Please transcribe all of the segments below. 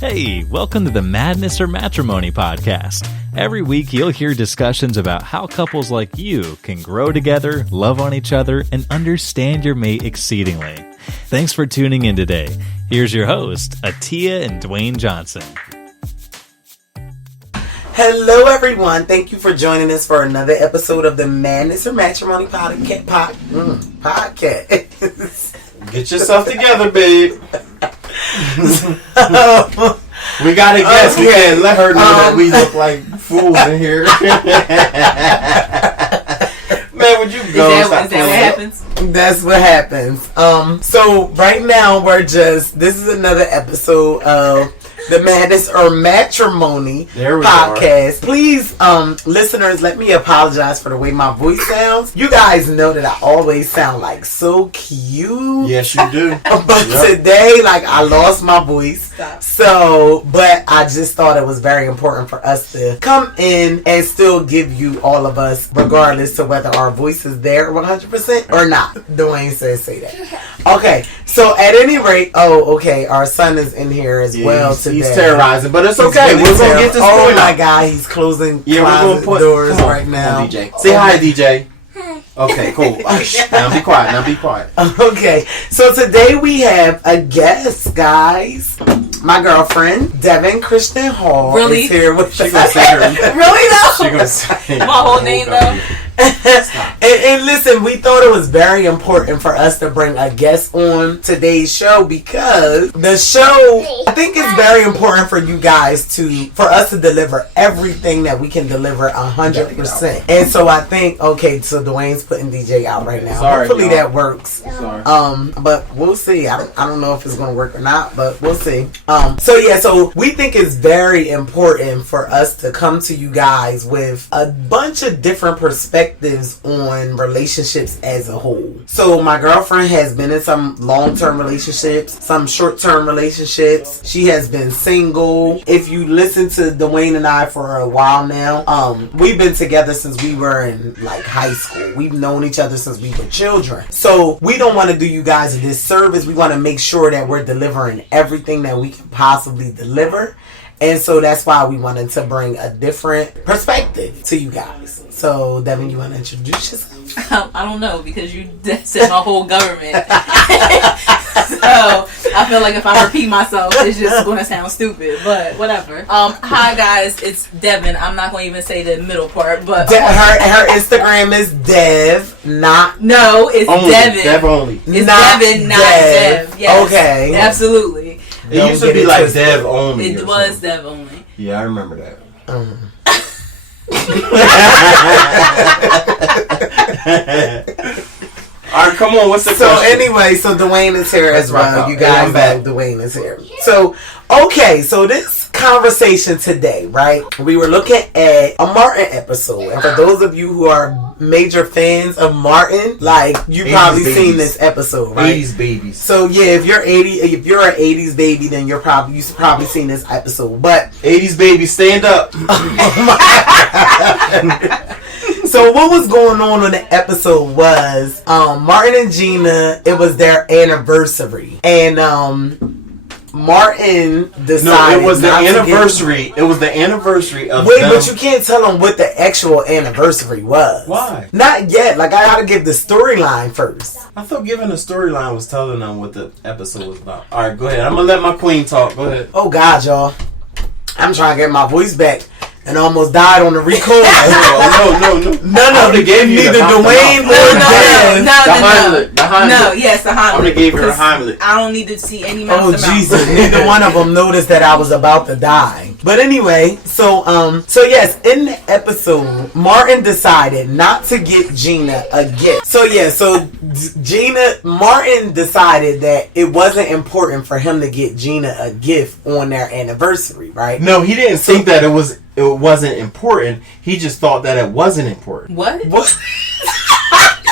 Hey, welcome to the Madness or Matrimony podcast. Every week you'll hear discussions about how couples like you can grow together, love on each other, and understand your mate exceedingly. Thanks for tuning in today. Here's your host, Atia and Dwayne Johnson. Hello everyone, thank you for joining us for another episode of the Madness or Matrimony podcast. Get yourself together, babe. We gotta guess. Okay. We can't let her know that we look like fools in here. Man, would you go? Is that what happens? That's what happens. So right now this is another episode of the Madness or Matrimony podcast. Please, listeners, let me apologize for the way my voice sounds. You guys know that I always sound like so cute. Yes, you do. But today, I lost my voice. But I just thought it was very important for us to come in and still give you all of us, regardless to whether our voice is there 100% or not. Dwayne says say that. Okay, so at any rate, our son is in here as well today. He's terrorizing, but it's okay. We're going to get this going. Oh my God, he's closing closet doors right now. Come on, DJ. Say hi, DJ. Okay, cool. Now be quiet. Okay, so today we have a guest, guys. My girlfriend, Devin Christian Hall, is here with us. She gonna say her. Really though? She gonna say my whole name though. And listen, we thought it was very important for us to bring a guest on today's show because the show, I think it's very important for you guys for us to deliver everything that we can deliver 100%. And so I think, so Dwayne's putting DJ out right now. Sorry, hopefully y'all. that works. Sorry. But we'll see. I don't know if it's going to work or not, but we'll see. So we think it's very important for us to come to you guys with a bunch of different perspectives on relationships as a whole. So my girlfriend has been in some long-term relationships, some short-term relationships. She has been single. If you listen to Dwayne and I for a while now, we've been together since we were in high school. We've known each other since we were children. So we don't want to do you guys a disservice. We want to make sure that we're delivering everything that we can possibly deliver. And so that's why we wanted to bring a different perspective to you guys. So, Devin, you want to introduce yourself? I don't know, because you said my whole government. So, I feel like if I repeat myself, it's just going to sound stupid. But, whatever. Hi, guys. It's Devin. I'm not going to even say the middle part. But her Instagram is Dev, not... No, it's only. Devin. Dev only. It's not Devin, not Dev. Yes, okay. Absolutely. It used to be Dev only. It was Dev only. Yeah, I remember that. Alright, come on, what's the question? Anyway, so Dwayne is here as well. You guys know Dwayne is here. So this conversation today, right? We were looking at a Martin episode. And for those of you who are major fans of Martin, you've probably seen this episode, right? 80s babies. So yeah, if you're an 80s baby, then you've probably seen this episode. But 80s baby, stand up. So what was going on the episode was Martin and Gina, it was their anniversary. And Martin decided No, it was the anniversary. It was the anniversary of them. But you can't tell them what the actual anniversary was. Why? Not yet. I gotta give the storyline first. I thought giving the storyline was telling them what the episode was about. Alright, go ahead. I'm gonna let my queen talk. Go ahead. Oh God, y'all. I'm trying to get my voice back. And almost died on the record. No. None of it gave you neither Dwayne or Dan. No. The Heimlich. Yes, the Heimlich. I'm gonna give her a Heimlich. I don't need to see any mouth. Oh Jesus! Neither one of them noticed that I was about to die. But anyway, so yes, in the episode, Martin decided not to get Gina a gift. Martin decided that it wasn't important for him to get Gina a gift on their anniversary, right? No, he didn't think that it wasn't important. He just thought that it wasn't important. What?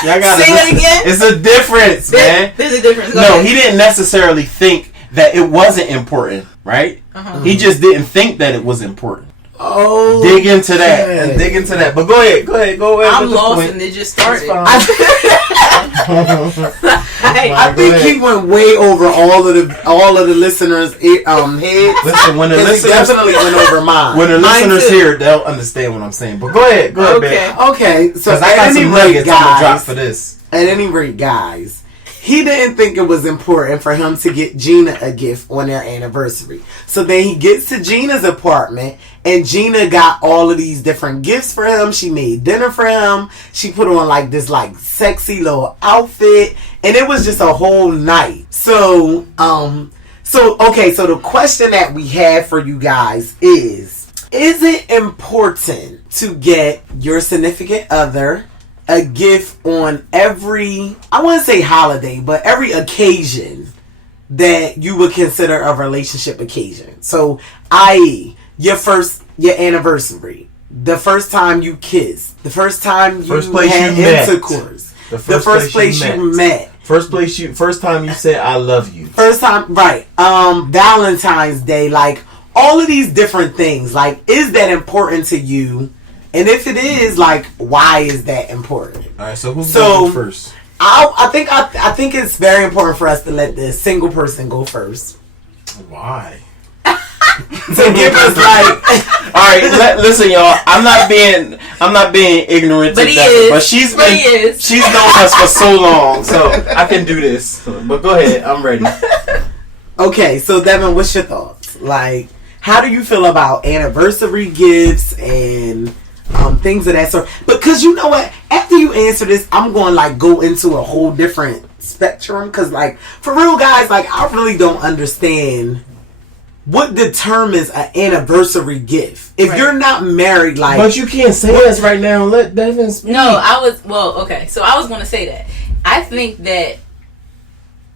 Y'all gotta say that again? It's a difference, man. There's a difference. No, he didn't necessarily think that it wasn't important, right? Uh-huh. He just didn't think that it was important. Oh, dig into that and dig into that. But go ahead. I'm lost and it just started. I think he went way over all of the listeners' heads. Listen, when the listeners definitely went over mine. When the listeners hear it, they'll understand what I'm saying. But go ahead, babe. Okay. So I got some nuggets I'm gonna drop for this. At any rate, guys, he didn't think it was important for him to get Gina a gift on their anniversary. So then he gets to Gina's apartment, and Gina got all of these different gifts for him. She made dinner for him. She put on like this like sexy little outfit, and it was just a whole night. So the question that we have for you guys is it important to get your significant other a gift on every, I wouldn't say holiday, but every occasion that you would consider a relationship occasion? So, i.e., your anniversary, the first time you kissed, the first time you had intercourse, the first place you met. First time you said I love you. First time, right. Valentine's Day, like all of these different things. Like, is that important to you? And if it is, like, why is that important? All right, so who's going first? I think it's very important for us to let the single person go first. Why? To give us like, all right, listen, y'all. I'm not being ignorant, but but she's known us for so long, so I can do this. But go ahead, I'm ready. Okay, so Devin, what's your thoughts? Like, how do you feel about anniversary gifts and things of that sort? Because you know what, after you answer this, I'm going to like go into a whole different spectrum, because like for real, guys, like I really don't understand what determines an anniversary gift. If you're not married, like, but you can't say this right now. Let Devin speak. No, okay, so I was going to say that I think that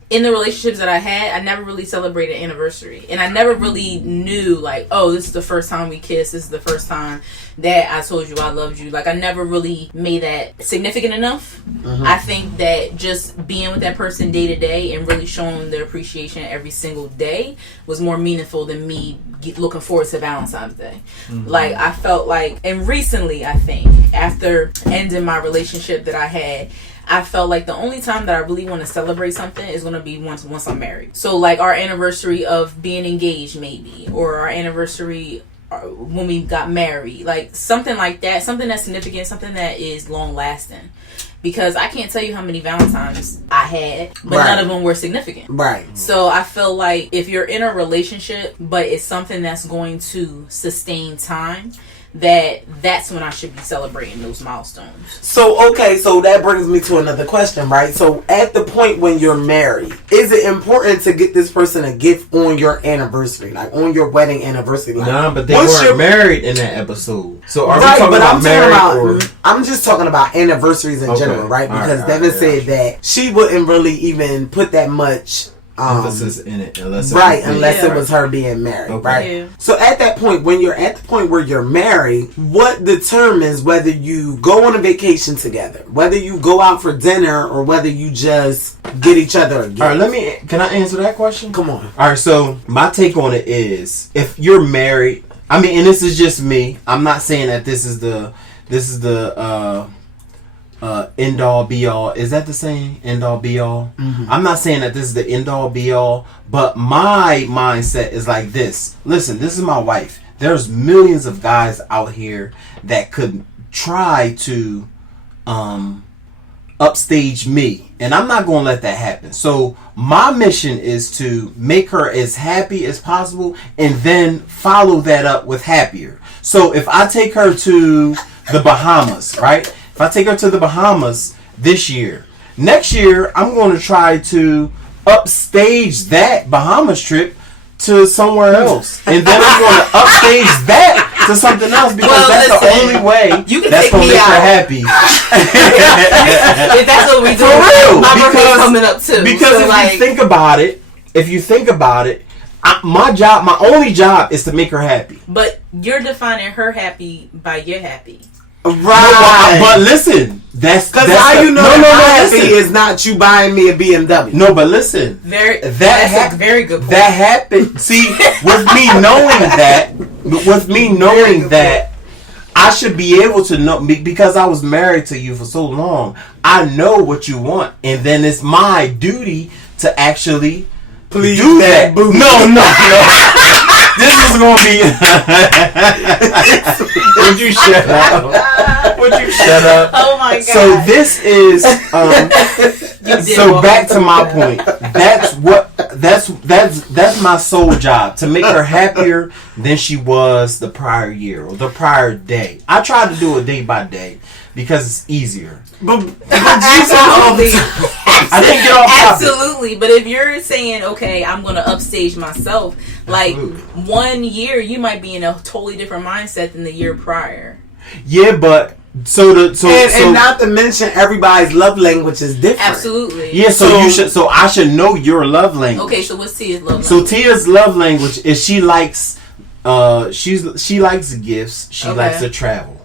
in the relationships that I had, I never really celebrated anniversary. And I never really knew, like, oh, this is the first time we kissed. This is the first time that I told you I loved you. Like, I never really made that significant enough. Mm-hmm. I think that just being with that person day to day and really showing their appreciation every single day was more meaningful than me looking forward to Valentine's Day. Mm-hmm. Like, I felt like, and recently, I think, after ending my relationship that I had, I felt like the only time that I really want to celebrate something is going to be once I'm married. So like our anniversary of being engaged, maybe, or our anniversary when we got married, like something like that, something that's significant, something that is long lasting. Because I can't tell you how many Valentines I had, but none of them were significant. Right. So I feel like if you're in a relationship, but it's something that's going to sustain time, that's when I should be celebrating those milestones. So, okay, so that brings me to another question, right? So, at the point when you're married, is it important to get this person a gift on your anniversary, like on your wedding anniversary? Like, nah, but they weren't married in that episode. So, are we talking about married? I'm just talking about anniversaries in general, right? Because Devin said that she wouldn't really even put that much emphasis in it unless it was her being married, right? Yeah. So at that point, when you're at the point where you're married, what determines whether you go on a vacation together, whether you go out for dinner, or whether you just get each other a gift? All right, can I answer that question? Come on. All right, so my take on it is, if you're married, I mean, and this is just me, I'm not saying that this is the end all be all. Is that the saying? End all be all? Mm-hmm. I'm not saying that this is the end all be all, but my mindset is like this. Listen, this is my wife. There's millions of guys out here that could try to upstage me, and I'm not going to let that happen. So my mission is to make her as happy as possible and then follow that up with happier. So if I take her to the Bahamas, right? If I take her to the Bahamas this year, next year I'm going to try to upstage that Bahamas trip to somewhere else, and then I'm going to upstage that to something else, because that's the only way that's going to make her happy. If that's what we do, for real, my birthday's coming up too. Because so if you think about it, my only job is to make her happy. But you're defining her happy by your happy. Right, but listen, that's how you know my happy is not you buying me a BMW. No, but listen, that's a very good point. That happened. See, with me knowing that, with me knowing that I should be able to know, because I was married to you for so long, I know what you want, and then it's my duty to actually Please do that. boo. No. This is gonna be. Would you shut up? Would you shut up? Oh my god. So this is. So back to my point. That's my sole job, to make her happier than she was the prior year or the prior day. I try to do it day by day because it's easier. But Absolutely. I think get off topic. Absolutely. But if you're saying, okay, I'm going to upstage myself, like Absolutely. 1 year, you might be in a totally different mindset than the year prior. Yeah, but and not to mention everybody's love language is different. Absolutely. yeah, so you should. So I should know your love language. Okay, so what's Tia's love So language? Tia's love language is she likes, she likes gifts. She Okay. likes to travel.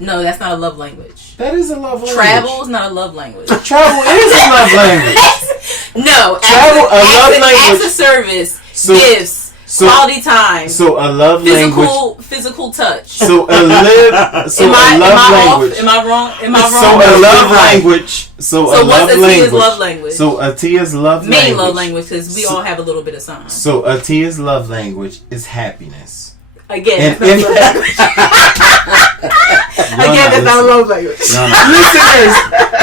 No, that's not a love language. That is a love language. Travel is not a love language. Travel is a love language. No, Travel, a love language. acts of service, So- gifts, quality time, So a love language. physical touch. So a love. So am a I love off? language. Am I wrong? Am I wrong? So a love language. So a what's love Atia's language. love language? So Atia's love language. Main love language, because we So- all have a little bit of something. So Atia's love language is happiness. Again, And that's not a love language. Again, that's not a love language.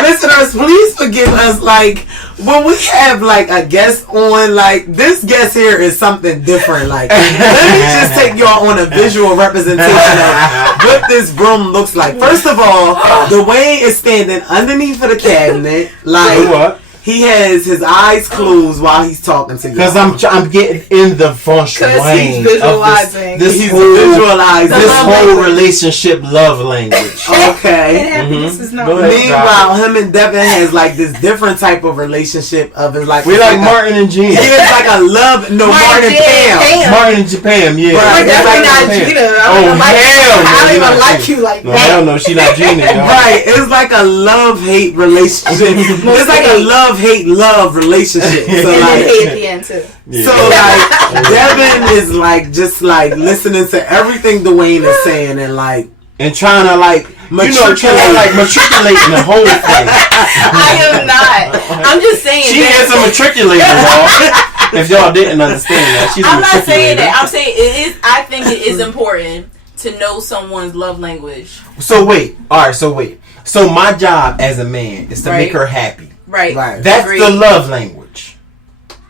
Listeners, please forgive us. Like when we have like a guest on, like this guest here is something different. Like let me just take y'all on a visual representation of what this room looks like. First of all, Dwayne is standing underneath of the cabinet, like What? he has his eyes closed while he's talking to you. Because I'm getting in the feng shui he's of visualizing. this He's whole visualizing. this love whole language. relationship love language. Okay. Happiness is not. Go ahead. Meanwhile, him and Devin has like this different type of relationship of it's like We it's like a- Martin and Gina. It's like a love. No, Martin J. Pam. Pam. Martin and Japan, yeah. Right, It's definitely like not Japan. Gina. Oh hell no! I don't she even not like Gina. you like No, that. hell no, she not Gina. Yo. Right, it's like a love-hate relationship. It's like a love-hate-love relationship. So And then like, hate at the end too. Yeah. so like, Devin is like just like listening to everything Dwayne is saying and like and trying to like trying to like matriculating the whole thing. I am not. I'm just saying. She that- is a matriculator, y'all. If y'all didn't understand that, she's a I'm not matriculator. saying that. I'm saying it is. I think it is important to know someone's love language. So wait, all right. So wait. So my job as a man is to make Right. her happy. Right. Right. That's Agreed. the love language.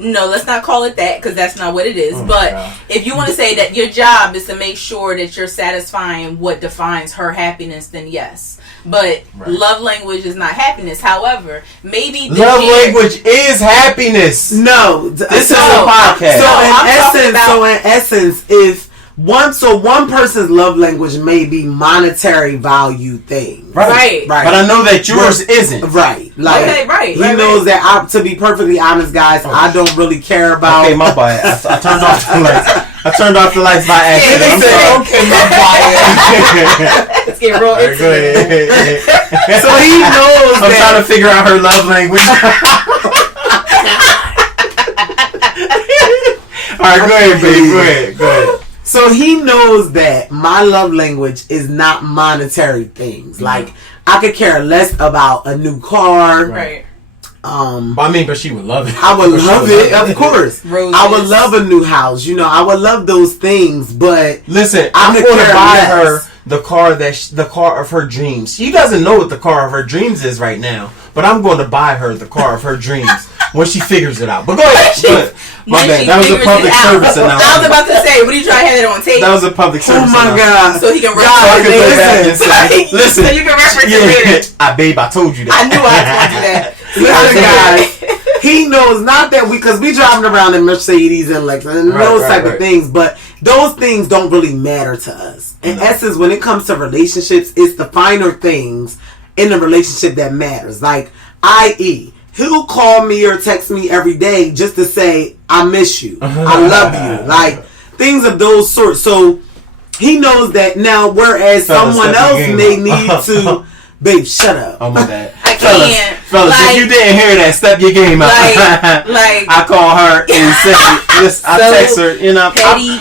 No, let's not call it that because that's not what it is. Oh my But God. if you want to say that your job is to make sure that you're satisfying what defines her happiness, then yes. But Right. love language is not happiness. However, maybe this Love year- language is happiness. no. This is so- a podcast. So No, in I'm talking essence, about- if one person's love language may be monetary value things. Right. But I know that yours isn't. Right. Like Okay, right, he right, knows that to be perfectly honest, guys, I don't really care about Okay, my bad. I turned off the lights. I turned off the lights by accident. He I'm said, sorry. okay, my bad. Let's get real All right, into go it. ahead. So he knows I'm that trying to figure out her love language. All right, go ahead, baby. Go ahead. So he knows that my love language is not monetary things. Like I could care less about a new car. Right. But she would love it. I would love it, of course. Roses. I would love a new house. You know, I would love those things, but Listen, I I'm could going to care buy less. her the car the car of her dreams. She doesn't know what the car of her dreams is right now, but I'm going to buy her the car of her dreams when she figures it out. But go ahead. My When bad. she That was a figures public it out. service I was announcement. about to say, what are you trying to have it on tape? That was a public oh service my announcement. god. So he can So I could go back and Listen, say, listen. So you can reference it later. Babe, I told you that. I knew I was going to do that. listen, guys. He knows not that because we driving around in Mercedes and Lexus and those type of things, but those things don't really matter to us. In essence, when it comes to relationships, it's the finer things in the relationship that matters. Like, i.e., he'll call me or text me every day just to say, I miss you. I love you. Like, things of those sorts. So, he knows that now, whereas Fellas, someone step else your game may up. need to... Babe, shut up. Oh my bad. I can't. Fellas, if you didn't hear that, step your game up. I call her and say, I text her,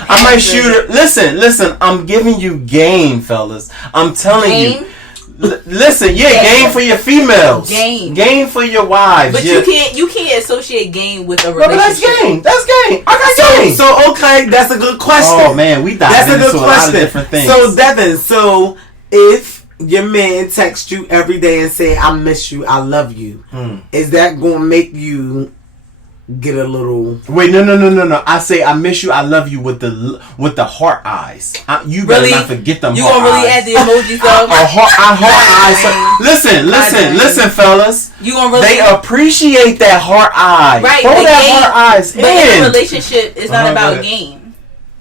I might shoot her. Listen, I'm giving you game, fellas. I'm telling you. Listen, game for your females. Game for your wives. But you can't associate game with a relationship. But that's game. I got game. So okay, that's a good question. Oh man, we dived into a lot of different things. So Devin, if your man texts you every day and say, I miss you, I love you, is that going to make you get a little... Wait, no. I say I miss you, I love you with the heart eyes. You better not forget them. You heart gonna really eyes. add the emojis up? Heart eyes. Listen, fellas. You gonna really... They appreciate that heart eye. Right. Throw that heart eyes in. But in a relationship, it's not about game.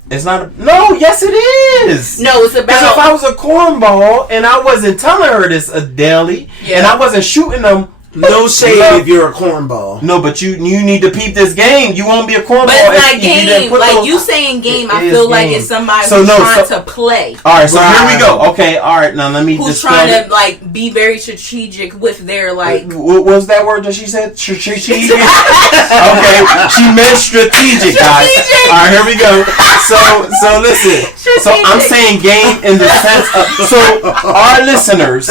It's not. No, yes, it is. No, it's about. Because if I was a cornball and I wasn't telling her this daily, and I wasn't shooting them. No shade if you're a cornball. No, but you need to peep this game. You won't be a cornball. But it's not game. Like you saying game, I feel like it's somebody who's trying to play. All right, so here we go. Okay, all right. Now let me. Who's trying to like be very strategic with their like. What was that word that she said? Strategic. Okay, she meant strategic, guys. All right, here we go. So listen. So I'm saying game in the sense of our listeners.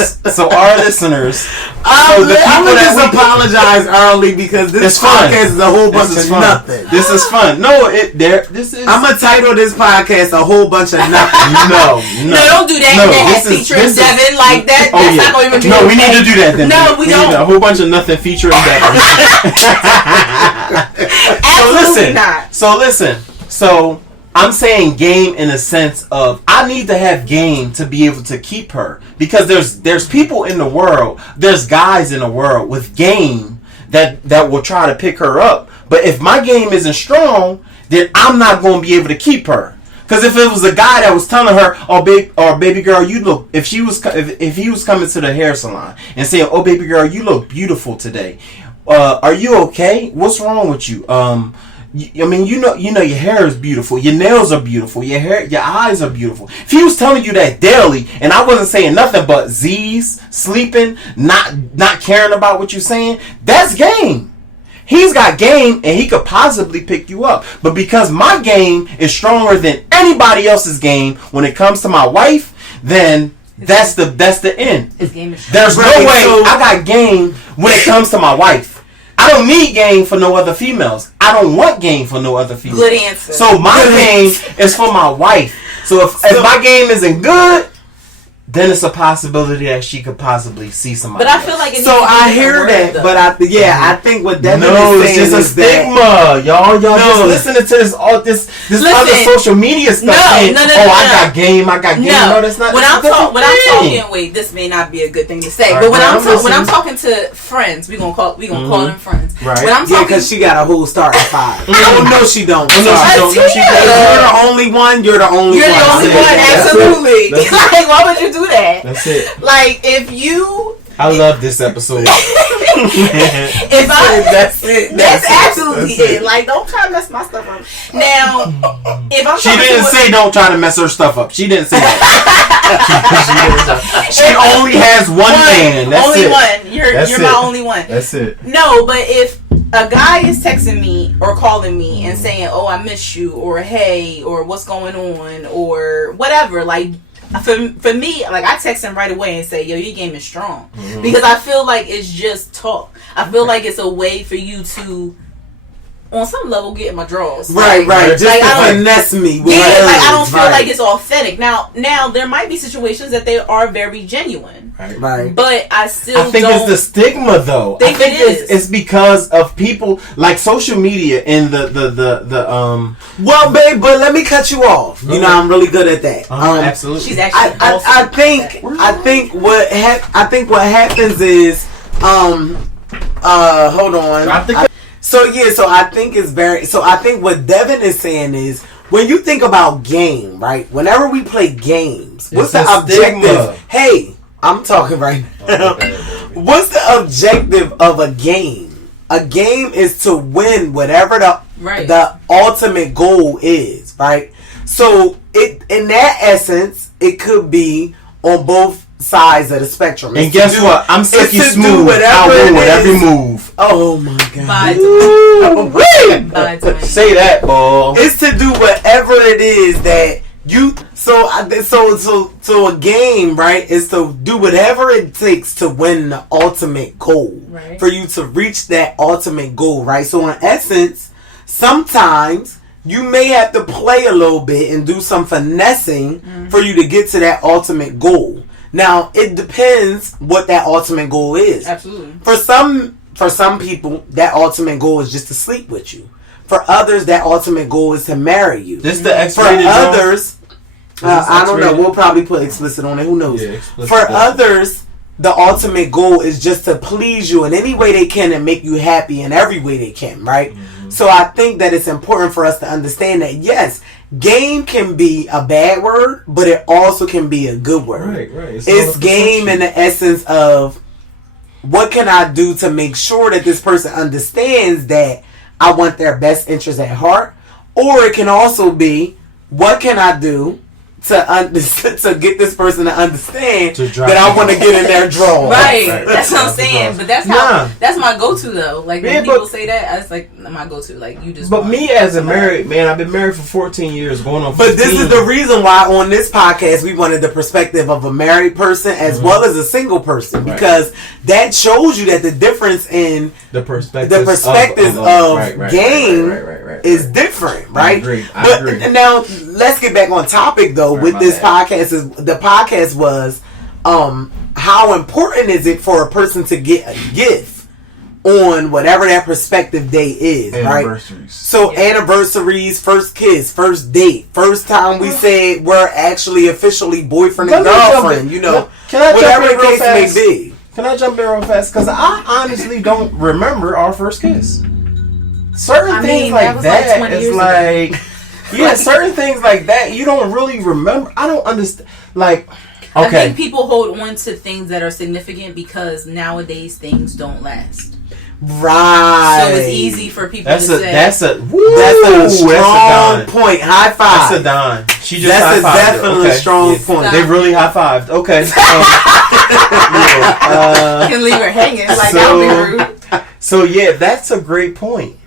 I'm gonna just apologize early because this podcast is a whole bunch of nothing. This is fun. No, this is. I'm gonna title this podcast a whole bunch of nothing. No, don't do that. That has featuring Devin like that. That's not gonna even be. No, we need to do that then. No, we don't. Need a whole bunch of nothing featuring Devin. Absolutely not. So listen. So I'm saying game in a sense of I need to have game to be able to keep her, because there's people in the world, there's guys in the world with game that will try to pick her up. But if my game isn't strong, then I'm not going to be able to keep her. Because if it was a guy that was telling her, "Oh, baby girl, you look," if he was coming to the hair salon and saying, "Oh, baby girl, you look beautiful today. Are you okay? What's wrong with you? I mean, you know, your hair is beautiful, your nails are beautiful, your eyes are beautiful." If he was telling you that daily, and I wasn't saying nothing but Z's, sleeping, not caring about what you're saying, that's game. He's got game, and he could possibly pick you up. But because my game is stronger than anybody else's game when it comes to my wife, then that's the end. His game is strong. There's no way I got game when it comes to my wife. I don't need game for no other females. I don't want game for no other females. Good answer. So my game is for my wife. So if my game isn't good, then it's a possibility that she could possibly see somebody. But I feel like I hear that. Though. But I think what Devin is saying it's just a stigma, y'all just listening to this other social media stuff. I got game. No, that's not. When I'm talking, wait, this may not be a good thing to say, but when I'm talking to friends, we gonna call them friends. Right. When I'm talking, because she got a whole star at 5. Oh no, she don't. No, she don't. You're the only one. You're the only one. Absolutely. Like, why would you do that? That's it. Like, if you... I love this episode. That's it. That's absolutely it. Like, don't try to mess my stuff up. Now, if I'm She didn't say don't try to mess her stuff up. She didn't say that. She only has one man. That's only it. One. You're my only one. That's it. No, but if a guy is texting me or calling me and saying, "Oh, I miss you," or "Hey," or "What's going on," or whatever, like, for me, like, I text him right away and say, "Yo, your game is strong," because I feel like it's just talk. I feel like it's a way for you to, on some level, get in my drawers. Right. Just like, to finesse me. Yeah, like, I don't feel like it's authentic. Now, there might be situations that they are very genuine. Right. But I still think it's the stigma, though. I think it's because of people like social media and the Well, babe, but let me cut you off. You know, I'm really good at that. Absolutely. She's actually. I think what happens is hold on. So I think what Devin is saying is, when you think about game, right? Whenever we play games, what's the objective? Stigma. Hey, I'm talking right now. What's the objective of a game? A game is to win whatever the ultimate goal is, right? So in that essence, it could be on both sides of the spectrum. And guess what? I'm silky smooth. I'll win with every move. Oh my God. Bye, Dwayne. Say that, boy. It's to do whatever it is that you. So a game, right, is to do whatever it takes to win the ultimate goal. Right. For you to reach that ultimate goal, right? So in essence, sometimes you may have to play a little bit and do some finessing for you to get to that ultimate goal. Now, it depends what that ultimate goal is. Absolutely. For some people, that ultimate goal is just to sleep with you. For others, that ultimate goal is to marry you. This the For X-rated others, I don't know. We'll probably put explicit on it. Who knows? Yeah, explicit. For others, the ultimate goal is just to please you in any way they can and make you happy in every way they can, right? Mm-hmm. So I think that it's important for us to understand that, yes, game can be a bad word, but it also can be a good word. Right. It's game in the essence of, what can I do to make sure that this person understands that I want their best interest at heart? Or it can also be, what can I do to get this person to understand that I want to get in their drawer? Right. That's what I'm saying. But that's that's my go-to though. Like when people say that, it's like my go-to. Like you just. But me as a married man, I've been married for 14 years, going on 15. But this is the reason why on this podcast we wanted the perspective of a married person as well as a single person, because that shows you that the difference in the perspective of game is different, right? I agree. But now let's get back on topic though. With this podcast, the podcast was how important is it for a person to get a gift on whatever that prospective day is, right? So anniversaries, first kiss, first date, first time we said we're actually officially boyfriend and girlfriend, whatever the case may be. Can I jump in real fast? Because I honestly don't remember our first kiss. Certain things like that is like... Yeah, certain things like that you don't really remember. I don't understand. Like, okay, I think people hold on to things that are significant because nowadays things don't last. Right. So it's easy for people to say. That's a strong point. High five. That's a Don. She just that's high-fived. Definitely a strong point. They really high fived. Okay. You can leave her hanging. Like that would be rude. So yeah, that's a great point.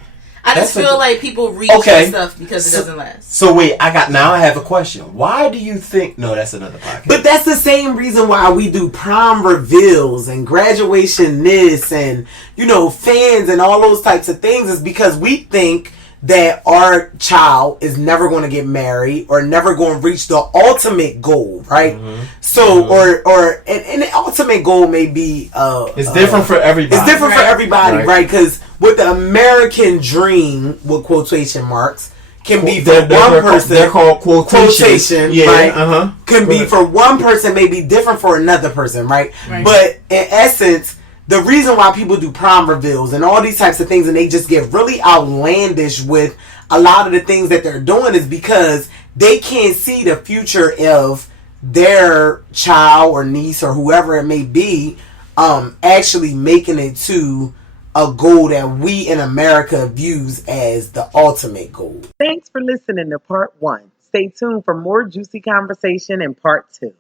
I just feel like people reach for stuff because it doesn't last. So wait, I have a question. Why do you think... No, that's another podcast. But that's the same reason why we do prom reveals and graduation this and, fans and all those types of things, is because we think that our child is never going to get married or never going to reach the ultimate goal, right? Mm-hmm. So, and the ultimate goal may be... it's different for everybody. It's different for everybody, right? Because with the American dream, with quotation marks, can be for one person. They're called quotation, right? Uh-huh. Can be for one person, may be different for another person, right? But in essence, the reason why people do prom reveals and all these types of things and they just get really outlandish with a lot of the things that they're doing is because they can't see the future of their child or niece or whoever it may be actually making it to a goal that we in America views as the ultimate goal. Thanks for listening to part 1. Stay tuned for more juicy conversation in part 2.